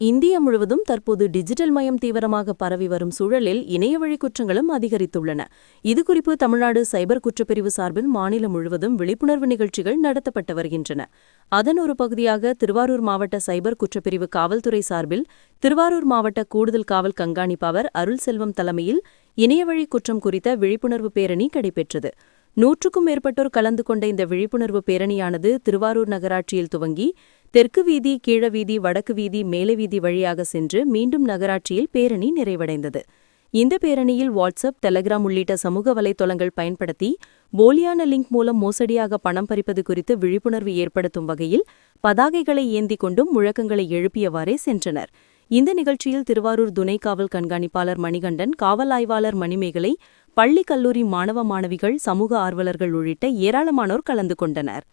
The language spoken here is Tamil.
இந்தியா முழுவதும் தற்போது டிஜிட்டல் மயம் தீவிரமாக பரவி வரும் சூழலில் இணையவழி குற்றங்களும் அதிகரித்துள்ளன. இதுகுறிப்பு தமிழ்நாடு சைபர் குற்றப்பிரிவு சார்பில் மாநிலம் முழுவதும் விழிப்புணர்வு நிகழ்ச்சிகள் நடத்தப்பட்டு வருகின்றன. அதன் ஒரு பகுதியாக திருவாரூர் மாவட்ட சைபர் குற்றப்பிரிவு காவல்துறை சார்பில் திருவாரூர் மாவட்ட கூடுதல் காவல் கண்காணிப்பாளர் அருள் செல்வம் தலைமையில் இணையவழி குற்றம் குறித்த விழிப்புணர்வு பேரணி நடைபெற்றது நூற்றுக்கும் மேற்பட்டோர் கலந்து கொண்ட இந்த விழிப்புணர்வு பேரணியானது திருவாரூர் நகராட்சியில் துவங்கி தெற்கு வீதி கீழ வீதி வடக்கு வீதி மேலே வீதி வழியாக சென்று மீண்டும் நகராட்சியில் பேரணி நிறைவடைந்தது. இந்த பேரணியில் வாட்ஸ்அப் டெலகிராம் உள்ளிட்ட சமூக வலைதளங்கள் பயன்படுத்தி போலியான லிங்க் மூலம் மோசடியாக பணம் பறிப்பது குறித்து விழிப்புணர்வு ஏற்படுத்தும் வகையில் பதாகைகளை ஏந்தி கொண்டும் முழக்கங்களை எழுப்பியவாறே சென்றனர். இந்த நிகழ்ச்சியில் திருவாரூர் துணை காவல் கண்காணிப்பாளர் மணிகண்டன் காவல் ஆய்வாளர் மணிமேகலை பள்ளி கல்லூரி மாணவ மாணவிகள் சமூக ஆர்வலர்கள் உள்ளிட்ட ஏராளமானோர் கலந்து கொண்டனர்.